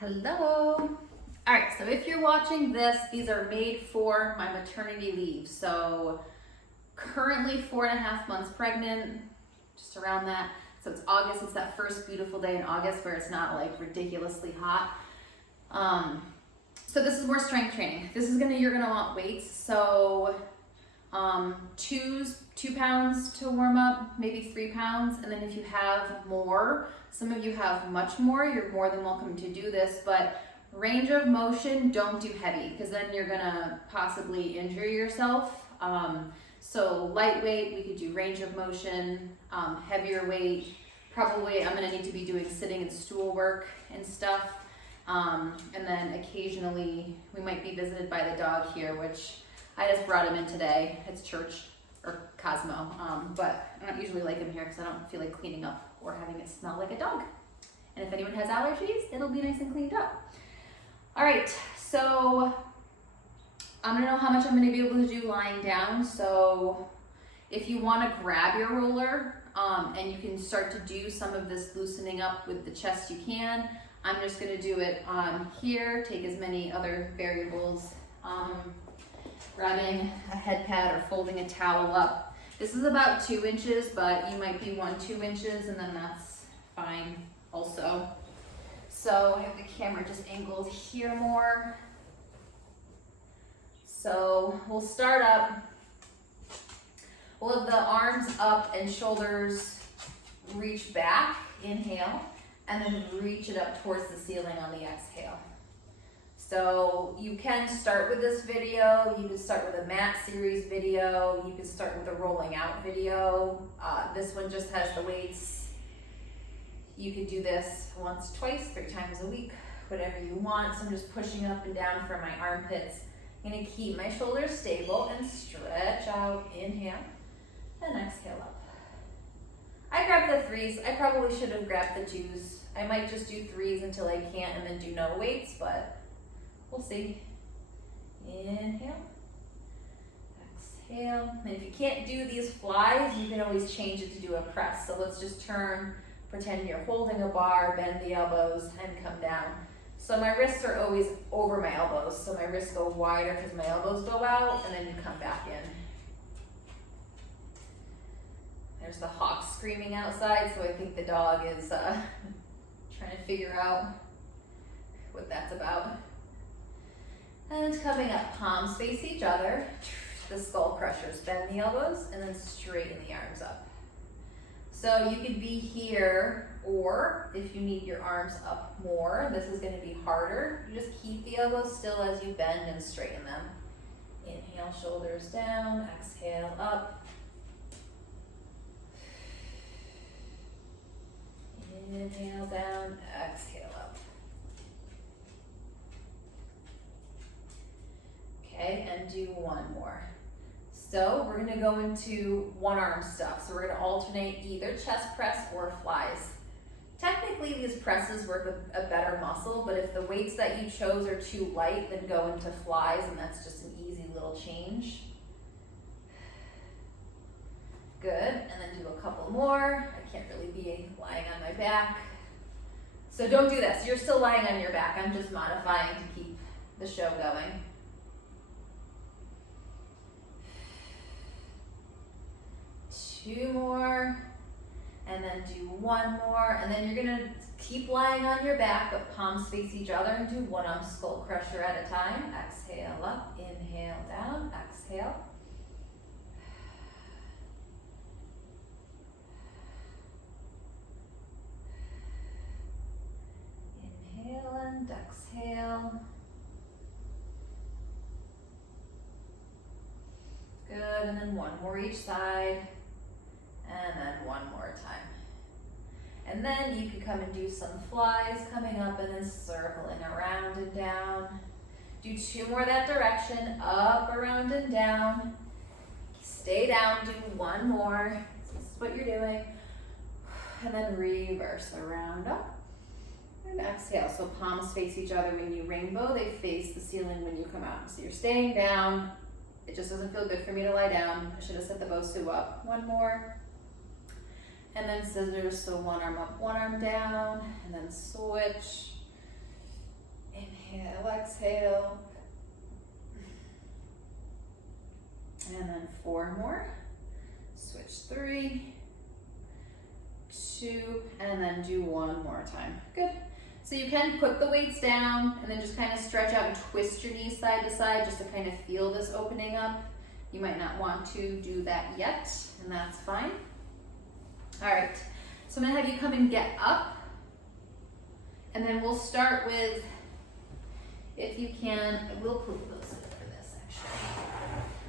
Hello. All right, so if you're watching this, these are made for my maternity leave. So currently 4.5 months pregnant, just around that. So it's August, it's that first beautiful day in August where it's not like ridiculously hot. So this is more strength training. You're gonna want weights. So 2 pounds to warm up, maybe 3 pounds. And then if you have more, some of you have much more, you're more than welcome to do this, but range of motion, don't do heavy because then you're gonna possibly injure yourself. So lightweight, we could do range of motion, heavier weight. Probably I'm gonna need to be doing sitting and stool work and stuff. And then occasionally we might be visited by the dog here, which I just brought him in today. It's Church or Cosmo, but I don't usually like him here because I don't feel like cleaning up or having it smell like a dog. And if anyone has allergies, it'll be nice and cleaned up. All right, so I'm gonna know how much I'm gonna be able to do lying down. So if you wanna grab your roller and you can start to do some of this loosening up with the chest, you can. I'm just gonna do it here, take as many other variables, grabbing a head pad or folding a towel up. This is about 2 inches, but you might be 1-2 inches, and then that's fine also. So I have the camera just angled here more. So we'll start up. We'll have the arms up and shoulders reach back, inhale, and then reach it up towards the ceiling on the exhale. So you can start with this video, you can start with a mat series video, you can start with a rolling out video. This one just has the weights. You could do this once, twice, 3 times a week, whatever you want. So I'm just pushing up and down from my armpits. I'm gonna keep my shoulders stable and stretch out, inhale, and exhale up. I grabbed the 3s, I probably should have grabbed the 2s. I might just do 3s until I can't and then do no weights, but we'll see. Inhale, exhale. And if you can't do these flies, you can always change it to do a press. So let's just turn, pretend you're holding a bar, bend the elbows, and come down. So my wrists are always over my elbows. So my wrists go wider because my elbows go out, and then you come back in. There's the hawk screaming outside, so I think the dog is trying to figure out what that's about. And coming up, palms face each other, the skull crushers, bend the elbows, and then straighten the arms up. So you could be here, or if you need your arms up more, this is gonna be harder. You just keep the elbows still as you bend and straighten them. Inhale, shoulders down, exhale, up. Inhale, down, exhale, up. Okay, and do one more. So we're gonna go into one arm stuff. So we're gonna alternate either chest press or flies. Technically these presses work a better muscle, but if the weights that you chose are too light, then go into flies, and that's just an easy little change. Good, and then do a couple more. I can't really be lying on my back. So don't do this, you're still lying on your back. I'm just modifying to keep the show going. Two more, and then do one more, and then you're gonna keep lying on your back, but palms face each other, and do one arm skull crusher at a time. Exhale up, inhale down, exhale. Inhale and exhale. Good, and then one more each side. And then one more time. And then you can come and do some flies coming up and then circling around and down. Do 2 more that direction, up, around, and down. Stay down, do 1 more. This is what you're doing. And then reverse around, up, and exhale. So palms face each other when you rainbow. They face the ceiling when you come out. So you're staying down. It just doesn't feel good for me to lie down. I should have set the Bosu up. 1 more. And then scissors, so one arm up, one arm down, and then switch. Inhale, exhale. And then 4 more. Switch 3, 2, and then do 1 more time. Good. So you can put the weights down and then just kind of stretch out and twist your knees side to side just to kind of feel this opening up. You might not want to do that yet, and that's fine. All right, so I'm gonna have you come and get up, and then we'll start with, if you can, I will put those in for this actually.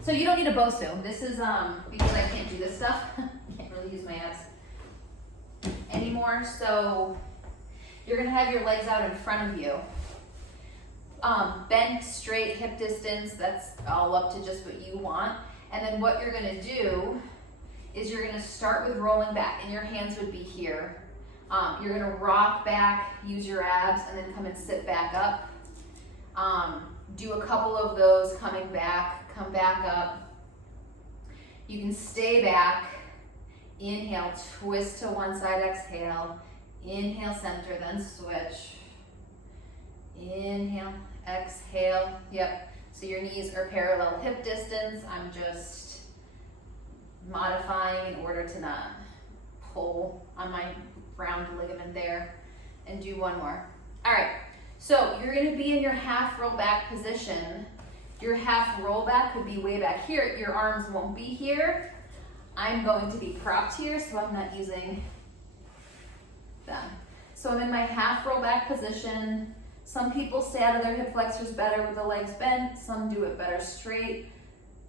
So you don't need a Bosu. This is because I can't do this stuff. I can't really use my abs anymore. So you're gonna have your legs out in front of you. Bent, straight, hip distance, that's all up to just what you want. And then what you're gonna do is you're gonna start with rolling back, and your hands would be here. You're gonna rock back, use your abs, and then come and sit back up. Do a couple of those coming back, come back up. You can stay back, inhale, twist to one side, exhale. Inhale, center, then switch. Inhale, exhale. Yep, so your knees are parallel hip distance. I'm just modifying in order to not pull on my round ligament there. And do 1 more. All right, so you're gonna be in your half roll back position. Your half roll back could be way back here. Your arms won't be here. I'm going to be propped here, so I'm not using them. So I'm in my half roll back position. Some people stay out of their hip flexors better with the legs bent. Some do it better straight.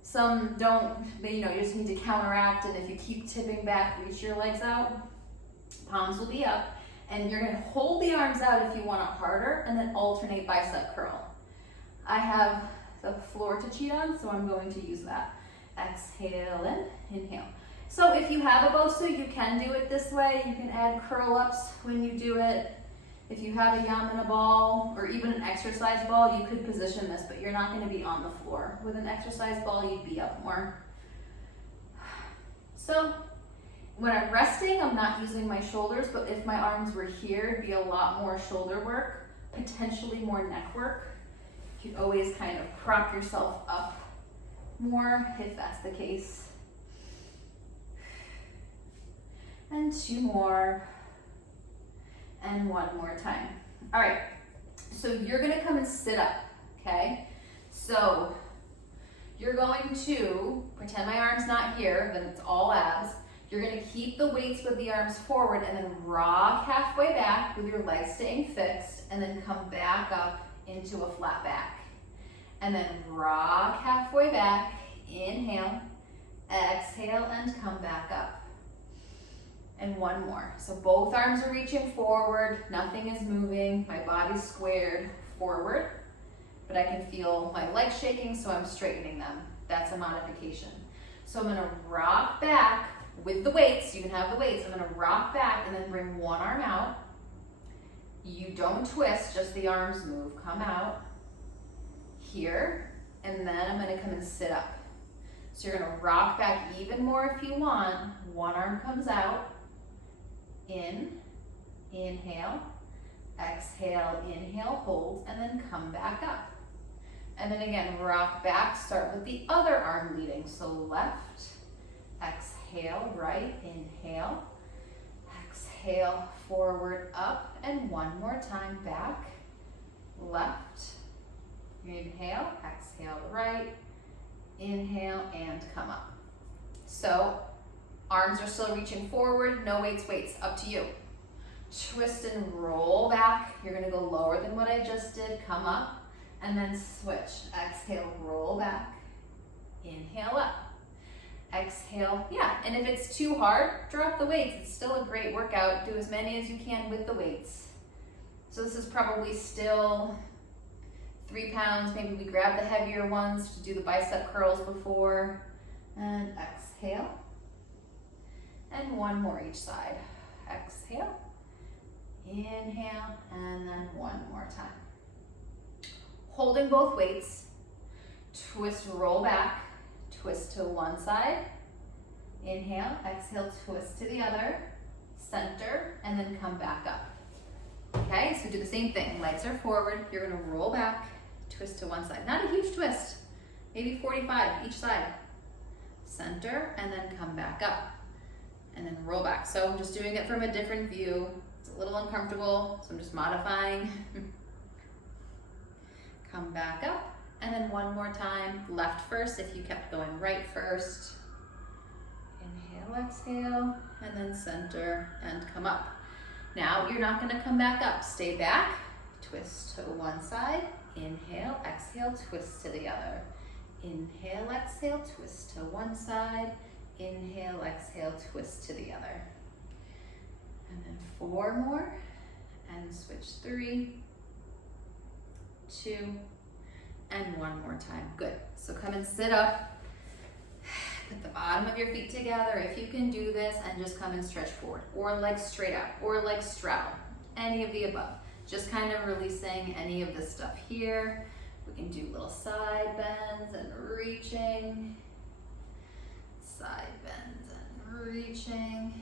Some don't, you just need to counteract, and if you keep tipping back, reach your legs out. Palms will be up, and you're gonna hold the arms out if you want it harder, and then alternate bicep curl. I have the floor to cheat on, so I'm going to use that. Exhale in, inhale. So if you have a Bosu, you can do it this way. You can add curl ups when you do it. If you have a Yamana ball or even an exercise ball, you could position this, but you're not going to be on the floor. With an exercise ball, you'd be up more. So when I'm resting, I'm not using my shoulders, but if my arms were here, it'd be a lot more shoulder work, potentially more neck work. You could always kind of prop yourself up more if that's the case. And 2 more, and 1 more time. All right, so you're gonna come and sit up, okay? So you're going to pretend my arm's not here, then it's all abs. You're gonna keep the weights with the arms forward and then rock halfway back with your legs staying fixed, and then come back up into a flat back. And then rock halfway back, inhale, exhale, and come back up. And 1 more. So both arms are reaching forward, nothing is moving, my body's squared forward, but I can feel my legs shaking, so I'm straightening them. That's a modification. So I'm gonna rock back with the weights, you can have the weights, I'm gonna rock back and then bring 1 arm out. You don't twist, just the arms move, come out here, and then I'm gonna come and sit up. So you're gonna rock back even more if you want. 1 arm comes out. In, inhale, exhale, inhale, hold, and then come back up. And then again, rock back, start with the other arm leading. So left, exhale, right, inhale, exhale, forward, up, and 1 more time, back, left, inhale, exhale, right, inhale, and come up. So arms are still reaching forward, no weights, up to you. Twist and roll back. You're gonna go lower than what I just did, come up, and then switch. Exhale, roll back, inhale up. Exhale, and if it's too hard, drop the weights. It's still a great workout. Do as many as you can with the weights. So this is probably still 3 pounds. Maybe we grab the heavier ones to do the bicep curls before. And exhale. And 1 more each side. Exhale, inhale, and then 1 more time. Holding both weights, twist, roll back, twist to one side, inhale, exhale, twist to the other, center, and then come back up. Okay, so do the same thing. Legs are forward. You're gonna roll back, twist to one side. Not a huge twist, maybe 45 each side. Center, and then come back up. And then roll back. So I'm just doing it from a different view. It's a little uncomfortable, so I'm just modifying. Come back up, and then one more time. Left first if you kept going right first. Inhale, exhale, and then center and come up. Now you're not gonna come back up. Stay back, twist to one side. Inhale, exhale, twist to the other. Inhale, exhale, twist to one side. Inhale, exhale, twist to the other. And then 4 more, and switch 3, 2, and 1 more time. Good. So come and sit up. Put the bottom of your feet together if you can do this, and just come and stretch forward, or legs straight out, or legs straddle, any of the above. Just kind of releasing any of this stuff here. We can do little side bends and reaching, side bends and reaching.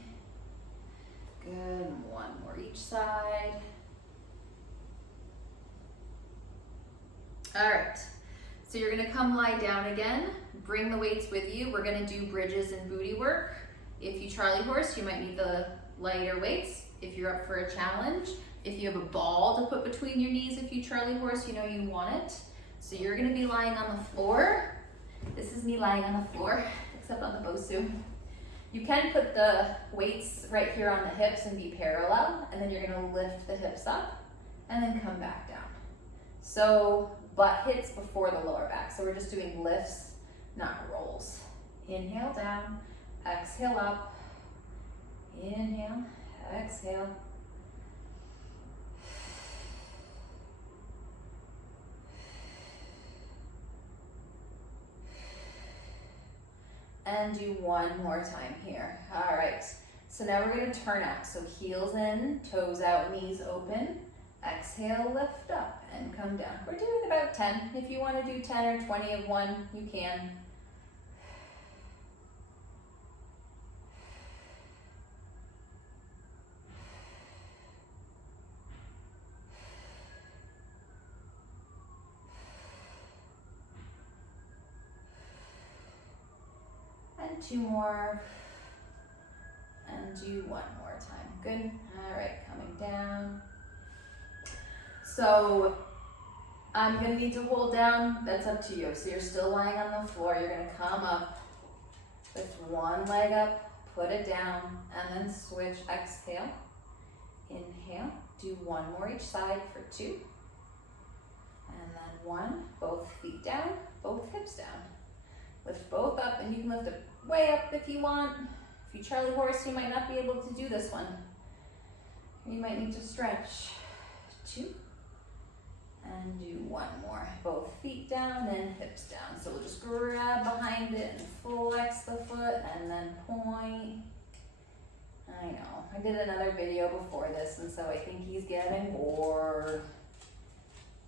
Good, 1 more each side. All right, so you're gonna come lie down again. Bring the weights with you. We're gonna do bridges and booty work. If you Charlie horse, you might need the lighter weights. If you're up for a challenge, if you have a ball to put between your knees, if you Charlie horse, you know you want it. So you're gonna be lying on the floor. This is me lying on the floor, except on the Bosu. You can put the weights right here on the hips and be parallel, and then you're gonna lift the hips up and then come back down. So butt hits before the lower back. So we're just doing lifts, not rolls. Inhale down, exhale up. Inhale, exhale. And do 1 more time here. All right, so now we're gonna turn out. So heels in, toes out, knees open. Exhale, lift up and come down. We're doing about 10. If you wanna do 10 or 20 of one, you can. And 2 more, and do 1 more time. Good. All right, coming down. So I'm gonna need to hold down. That's up to you. So you're still lying on the floor. You're gonna come up, lift one leg up, put it down, and then switch. Exhale, inhale. Do 1 more each side for 2, and then 1. Both feet down, both hips down. Lift both up, and you can lift it way up if you want. If you Charlie horse, you might not be able to do this one. You might need to stretch. 2, and do 1 more. Both feet down and hips down. So we'll just grab behind it and flex the foot, and then point. I know, I did another video before this, and so I think he's getting bored.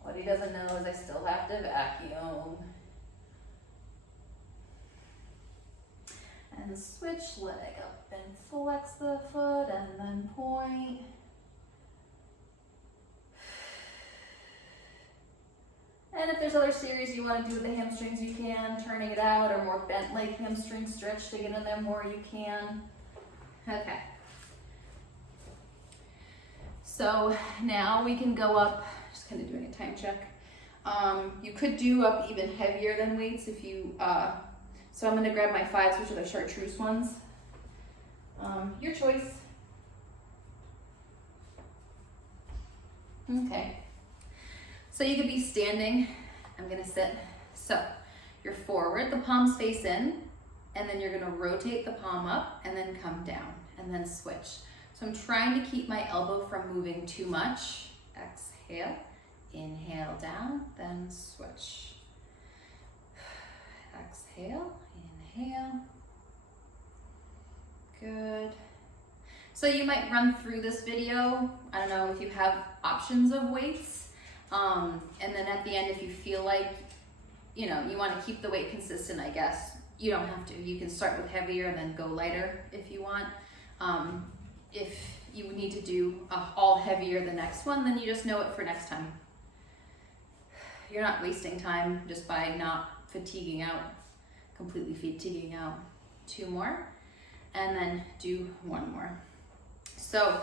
What he doesn't know is I still have to vacuum. And switch leg up and flex the foot, and then point. And if there's other series you want to do with the hamstrings, you can. Turning it out, or more bent leg hamstring stretch to get in there more, you can. Okay. So now we can go up, just kind of doing a time check. You could do up even heavier than weights if you, so I'm going to grab my 5s, which are the chartreuse ones. Your choice. Okay. So you could be standing. I'm going to sit. So you're forward, the palms face in, and then you're going to rotate the palm up and then come down and then switch. So I'm trying to keep my elbow from moving too much. Exhale, inhale down, then switch. Exhale, inhale. Good. So you might run through this video. I don't know if you have options of weights. And then at the end, if you feel like, you know, you want to keep the weight consistent, I guess, you don't have to. You can start with heavier and then go lighter if you want. If you need to do all heavier the next one, then you just know it for next time. You're not wasting time just by not completely fatiguing out. 2 more, and then do 1 more. So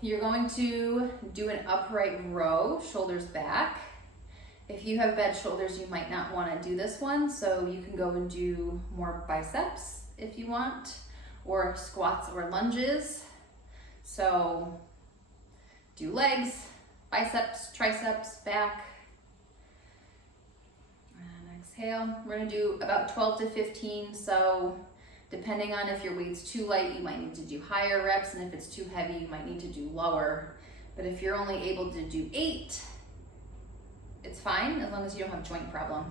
you're going to do an upright row, shoulders back. If you have bad shoulders, you might not want to do this one, so you can go and do more biceps if you want, or squats or lunges. So do legs, biceps, triceps, back. And exhale. We're going to do about 12 to 15, so depending on if your weight's too light, you might need to do higher reps, and if it's too heavy, you might need to do lower. But if you're only able to do 8, it's fine, as long as you don't have joint problem.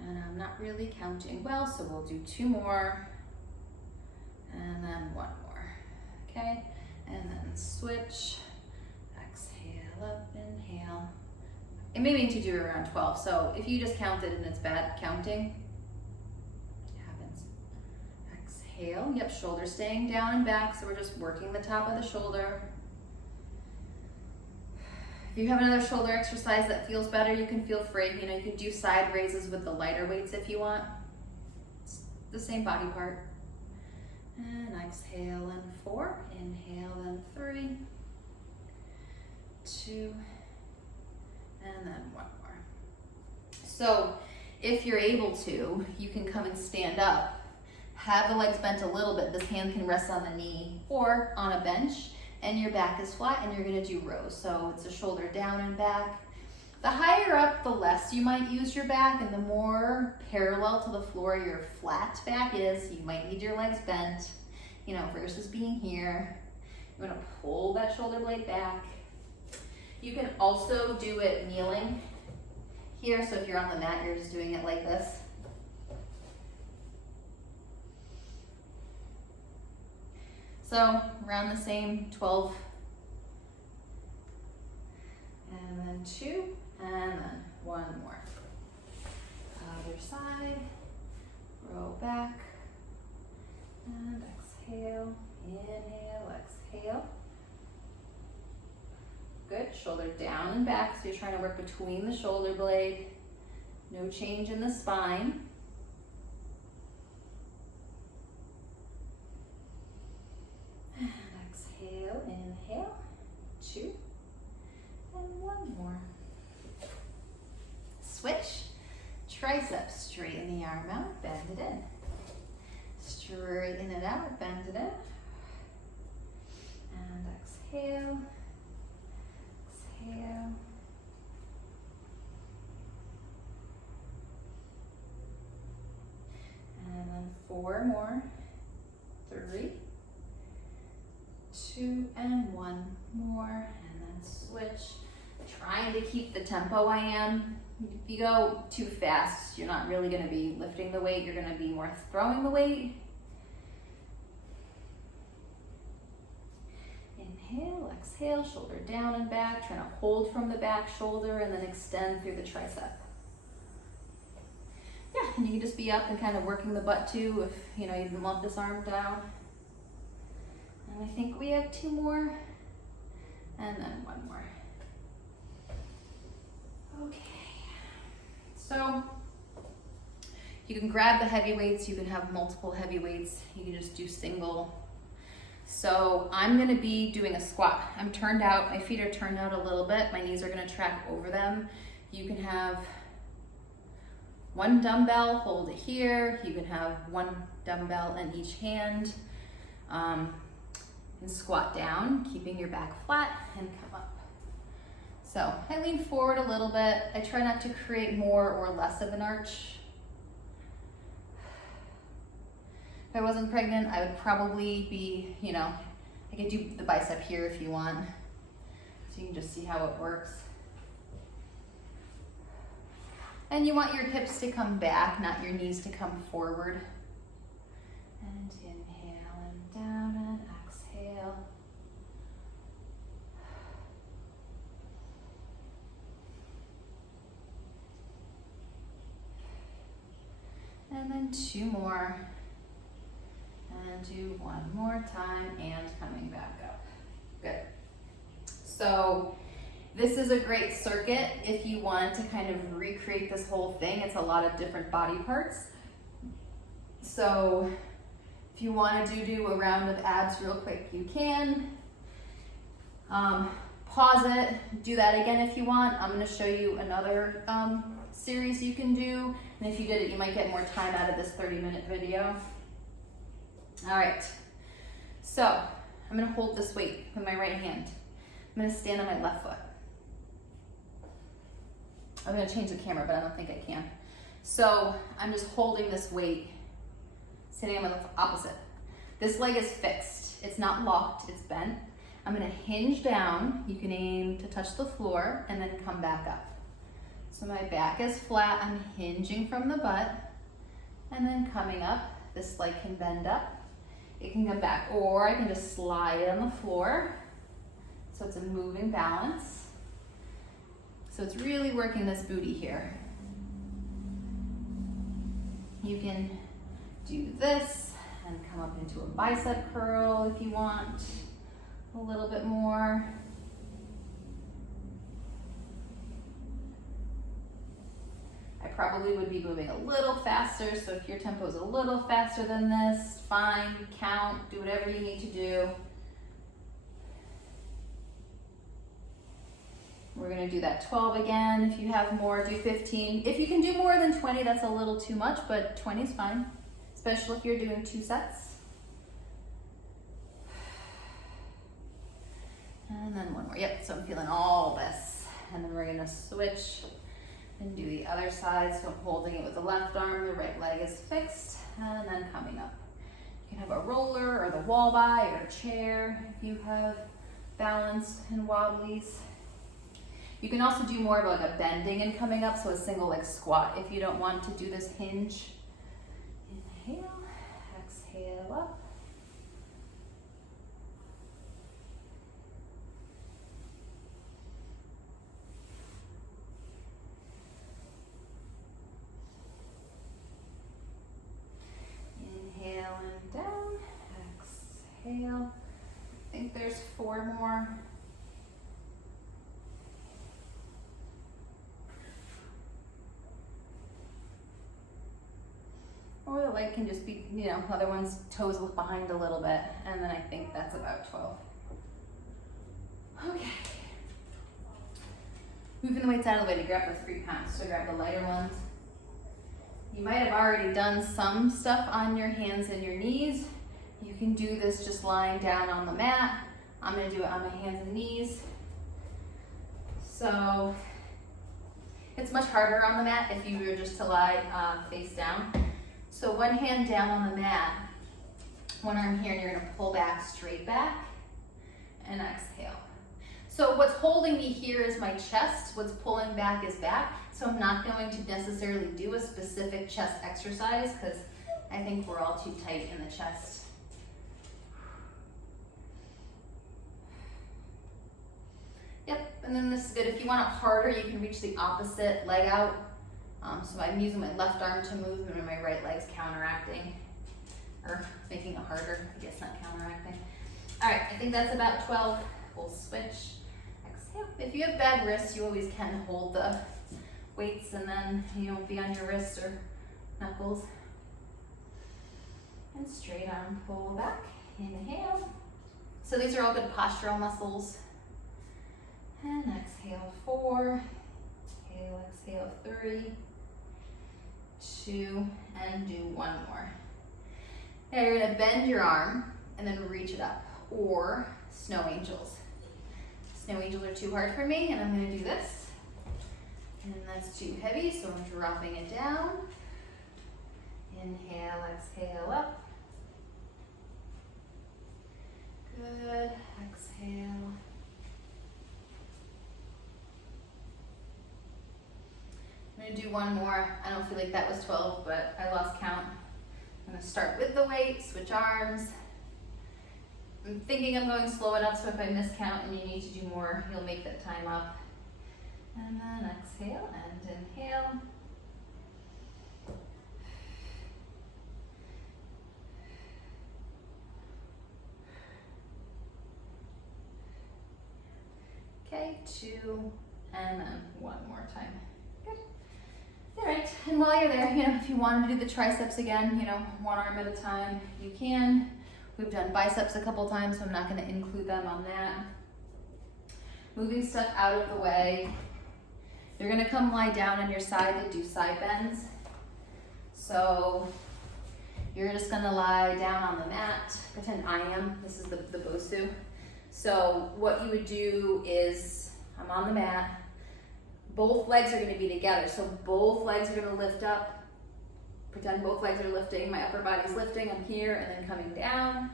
And I'm not really counting well, so we'll do 2 more, and then 1 more, okay? And then switch, exhale up, inhale. It may mean to do around 12, so if you just counted and it's bad counting, it happens. Exhale, yep, shoulders staying down and back, so we're just working the top of the shoulder. If you have another shoulder exercise that feels better, you can feel free. You know, you can do side raises with the lighter weights if you want. It's the same body part. And exhale and 4, inhale and 3, 2, and then 1 more. So if you're able to, you can come and stand up. Have the legs bent a little bit. This hand can rest on the knee or on a bench, and your back is flat, and you're gonna do rows. So it's a shoulder down and back. The higher up, the less you might use your back, and the more parallel to the floor your flat back is, you might need your legs bent, you know, versus being here. You're gonna pull that shoulder blade back. You can also do it kneeling here. So if you're on the mat, you're just doing it like this. So around the same 12, and then 2, and then 1 more. Other side, roll back, and exhale, inhale, exhale. Good, shoulder down and back, so you're trying to work between the shoulder blade. No change in the spine. And exhale, inhale, 2, and 1 more. Switch, triceps, straighten the arm out, bend it in. Straighten it out, bend it in. And exhale, exhale. And then 4 more, 3, 2, and 1 more, and then switch. Trying to keep the tempo I am. If you go too fast, you're not really gonna be lifting the weight, you're gonna be more throwing the weight. Inhale, exhale, shoulder down and back, trying to hold from the back shoulder and then extend through the tricep. Yeah, and you can just be up and kind of working the butt too if you know you want this arm down. And I think we have 2 more, and then 1 more. Okay, so you can grab the heavy weights, you can have multiple heavy weights, you can just do single. So I'm gonna be doing a squat. I'm turned out, my feet are turned out a little bit, my knees are gonna track over them. You can have 1 dumbbell, hold it here. You can have 1 dumbbell in each hand. And squat down, keeping your back flat, and come up. So I lean forward a little bit. I try not to create more or less of an arch. If I wasn't pregnant, I would probably be, you know, I could do the bicep here if you want. So you can just see how it works. And you want your hips to come back, not your knees to come forward. And inhale and down and exhale. And then 2 more. then do one more time and coming back up. Good. So this is a great circuit if you want to kind of recreate this whole thing. It's a lot of different body parts. So if you want to do a round of abs real quick, you can. Pause it, do that again if you want. I'm going to show you another series you can do. And if you did it, you might get more time out of this 30-minute video. All right, so I'm going to hold this weight with my right hand. I'm going to stand on my left foot. I'm going to change the camera, but I don't think I can. So I'm just holding this weight, sitting on my opposite. This leg is fixed. It's not locked, it's bent. I'm going to hinge down. You can aim to touch the floor and then come back up. So my back is flat. I'm hinging from the butt and then coming up. This leg can bend up. It can come back, or I can just slide it on the floor. So it's a moving balance. So it's really working this booty here. You can do this and come up into a bicep curl if you want a little bit more. I probably would be moving a little faster, so if your tempo is a little faster than this, fine, count, do whatever you need to do. We're gonna do that 12 again. If you have more, do 15. If you can do more than 20, that's a little too much, but 20 is fine, especially if you're doing 2 sets. And then one more. Yep, so I'm feeling all this. And then we're gonna switch and do the other side. So I'm holding it with the left arm, the right leg is fixed, and then coming up. You can have a roller or the wall by or a chair if you have balance and wobblies. You can also do more of like a bending and coming up, so a single leg squat if you don't want to do this hinge. Inhale, exhale up. Inhale and down, exhale. I think there's 4 more. Or the leg can just be, other one's toes look behind a little bit, and then I think that's about 12. Okay. Moving the weights out of the way to grab the 3 pounds, so grab the lighter ones. You might have already done some stuff on your hands and your knees. You can do this just lying down on the mat. I'm gonna do it on my hands and knees. So it's much harder on the mat if you were just to lie face down. So one hand down on the mat, one arm here, and you're gonna pull back, straight back, and exhale. So what's holding me here is my chest, what's pulling back is back. So I'm not going to necessarily do a specific chest exercise because I think we're all too tight in the chest. Yep, and then this is good. If you want it harder, you can reach the opposite leg out. So I'm using my left arm to move and my right leg's counteracting, or making it harder, I guess, not counteracting. All right, I think that's about 12. We'll switch. Exhale. If you have bad wrists, you always can hold the weights and then you won't be on your wrists or knuckles. And straight arm pull back, inhale. So these are all good postural muscles. And exhale, 4. Inhale, exhale, 3, 2, and do 1 more. Now you're gonna bend your arm and then reach it up, or snow angels. Snow angels are too hard for me, and I'm gonna do this. And that's too heavy, so I'm dropping it down. Inhale, exhale up. Good, exhale. I'm gonna do 1 more. I don't feel like that was 12, but I lost count. I'm gonna start with the weight, switch arms. I'm thinking I'm going slow enough, so if I miscount and you need to do more, you'll make that time up. And then exhale and inhale. Okay, 2, and then 1 more time. Good. All right, and while you're there, if you want to do the triceps again, one arm at a time, you can. We've done biceps a couple times, so I'm not going to include them on that. Moving stuff out of the way. You're going to come lie down on your side to do side bends. So you're just going to lie down on the mat. Pretend I am. This is the Bosu. So what you would do is, I'm on the mat. Both legs are going to be together. So both legs are going to lift up. Pretend both legs are lifting. My upper body's lifting. I'm here and then coming down.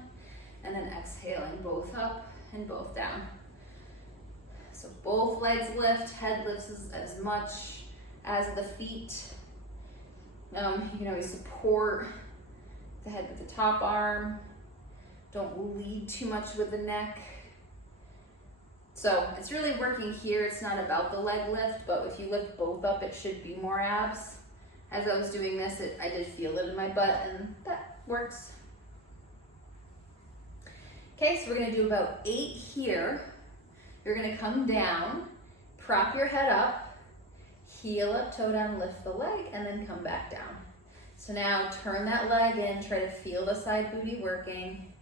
And then exhaling, both up and both down. So both legs lift, head lifts as much as the feet. You can always support the head with the top arm. Don't lead too much with the neck. So it's really working here. It's not about the leg lift, but if you lift both up, it should be more abs. As I was doing this, I did feel it in my butt, and that works. Okay, so we're gonna do about 8 here. You're gonna come down, prop your head up, heel up, toe down, lift the leg, and then come back down. So now turn that leg in, try to feel the side booty working.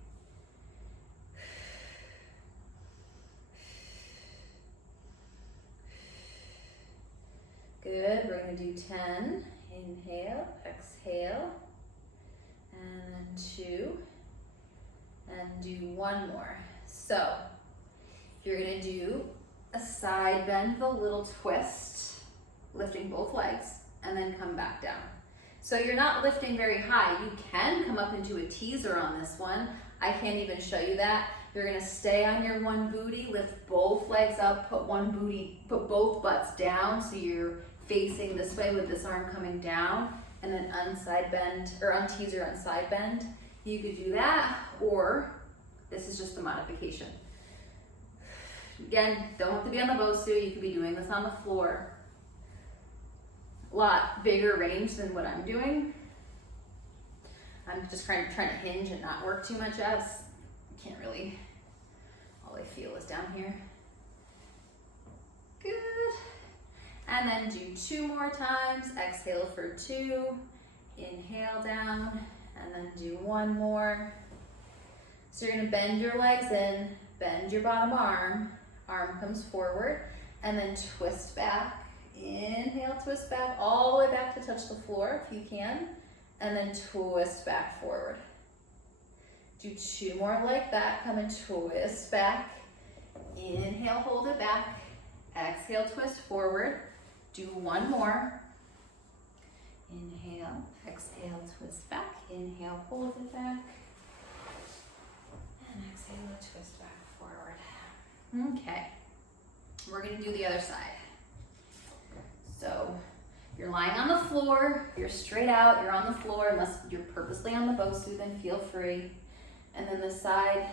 Good, we're gonna do 10. Inhale, exhale, and then 2, and do 1 more. So you're gonna do a side bend with a little twist, lifting both legs, and then come back down. So you're not lifting very high. You can come up into a teaser on this one. I can't even show you that. You're gonna stay on your one booty, lift both legs up, put both butts down so you're facing this way with this arm coming down, and then unside bend, or unteaser on side bend. You could do that, or this is just the modification. Again, don't have to be on the Bosu. You could be doing this on the floor. A lot bigger range than what I'm doing. I'm just trying to hinge and not work too much abs. Can't really, all I feel is down here. Good. And then do 2 more times. Exhale for 2. Inhale down, and then do 1 more. So you're gonna bend your legs in, bend your bottom arm comes forward, and then twist back. Inhale, twist back, all the way back to touch the floor if you can, and then twist back forward. Do 2 more like that, come and twist back. Inhale, hold it back. Exhale, twist forward. Do 1 more. Inhale, exhale, twist back. Inhale, hold it back. And exhale, twist back forward. Okay, we're gonna do the other side. So you're lying on the floor, you're straight out, you're on the floor, unless you're purposely on the Bosu, then feel free. And then the side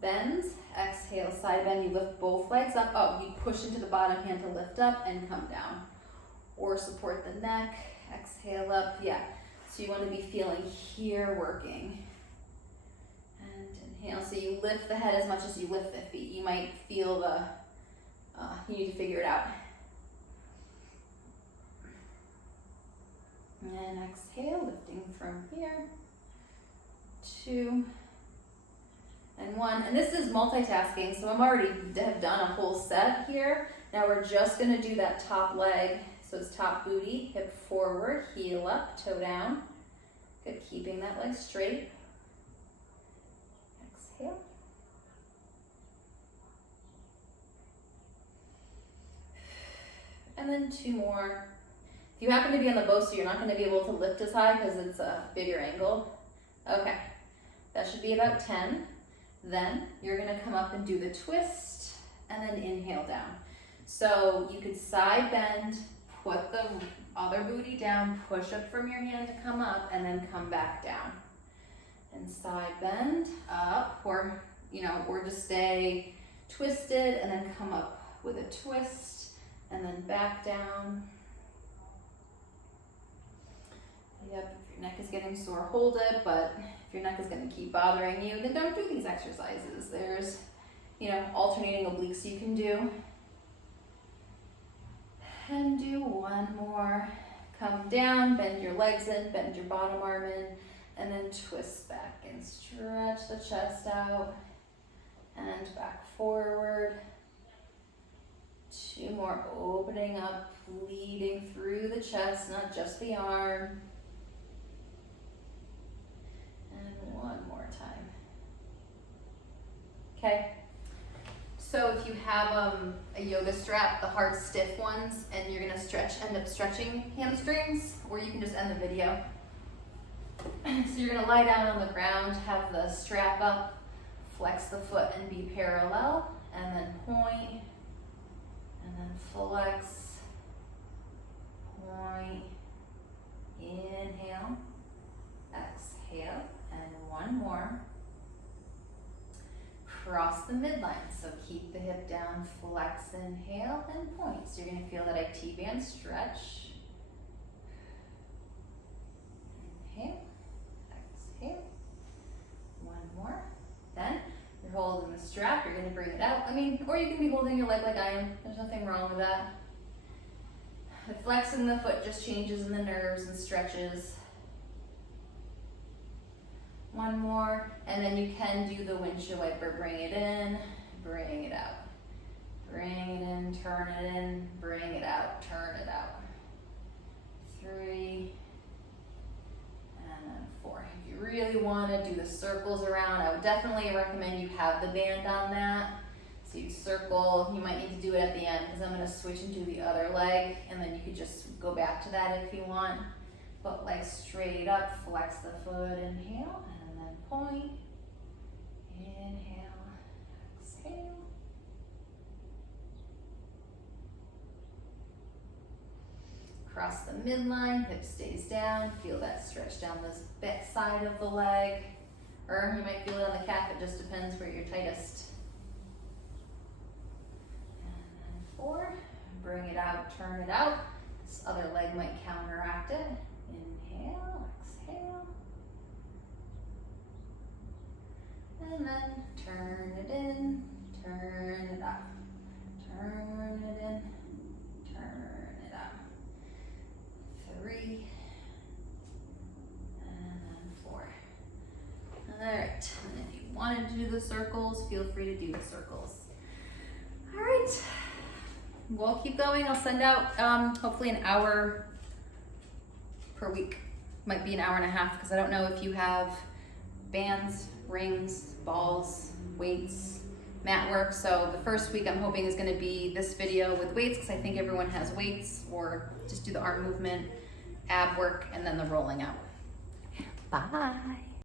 bends, exhale, side bend, you lift both legs up. Oh, you push into the bottom hand to lift up and come down. Or support the neck, exhale up, yeah. So you wanna be feeling here working. And inhale, so you lift the head as much as you lift the feet. You might feel you need to figure it out. And exhale, lifting from here, 2, and 1. And this is multitasking, so I'm already have done a whole set here. Now we're just gonna do that top leg. So it's top booty, hip forward, heel up, toe down. Good, keeping that leg straight. Exhale. And then 2 more. If you happen to be on the Bosu, you're not going to be able to lift as high because it's a bigger angle. Okay, that should be about 10. Then you're going to come up and do the twist and then inhale down. So you could side bend, put the other booty down, push up from your hand to come up, and then come back down. And side bend up, or just stay twisted and then come up with a twist and then back down. Yep, if your neck is getting sore, hold it, but if your neck is going to keep bothering you, then don't do these exercises. There's, alternating obliques you can do. And do one more. Come down, bend your legs in, bend your bottom arm in, and then twist back and stretch the chest out and back forward. 2 more, opening up, bleeding through the chest, not just the arm. And 1 more time. Okay. So if you have a yoga strap, the hard stiff ones, and you're gonna end up stretching hamstrings, or you can just end the video. So you're gonna lie down on the ground, have the strap up, flex the foot and be parallel, and then point, and then flex, point, inhale, exhale, and 1 more. Cross the midline, so keep the hip down, flex, inhale, and point. So you're gonna feel that IT band stretch. Inhale, exhale, 1 more. Then you're holding the strap, you're gonna bring it out. Or you can be holding your leg like I am. There's nothing wrong with that. The flexing the foot just changes in the nerves and stretches. 1 more, and then you can do the windshield wiper. Bring it in, bring it out. Bring it in, turn it in, bring it out, turn it out. 3, and then 4. If you really want to do the circles around, I would definitely recommend you have the band on that. So you circle, you might need to do it at the end because I'm going to switch and do the other leg, and then you could just go back to that if you want. But leg straight up, flex the foot, inhale. Point, inhale, exhale. Cross the midline, hip stays down, feel that stretch down this back side of the leg, or you might feel it on the calf, it just depends where you're tightest. And then 4, bring it out, turn it out. This other leg might counteract it. Inhale, exhale. And then turn it in, turn it up, turn it in, turn it up. 3, and then 4. All right, and if you wanted to do the circles, feel free to do the circles. All right, we'll keep going. I'll send out hopefully an hour per week. Might be an hour and a half because I don't know if you have bands, rings, balls, weights, mat work. So the first week I'm hoping is going to be this video with weights because I think everyone has weights, or just do the arm movement, ab work, and then the rolling out. Bye.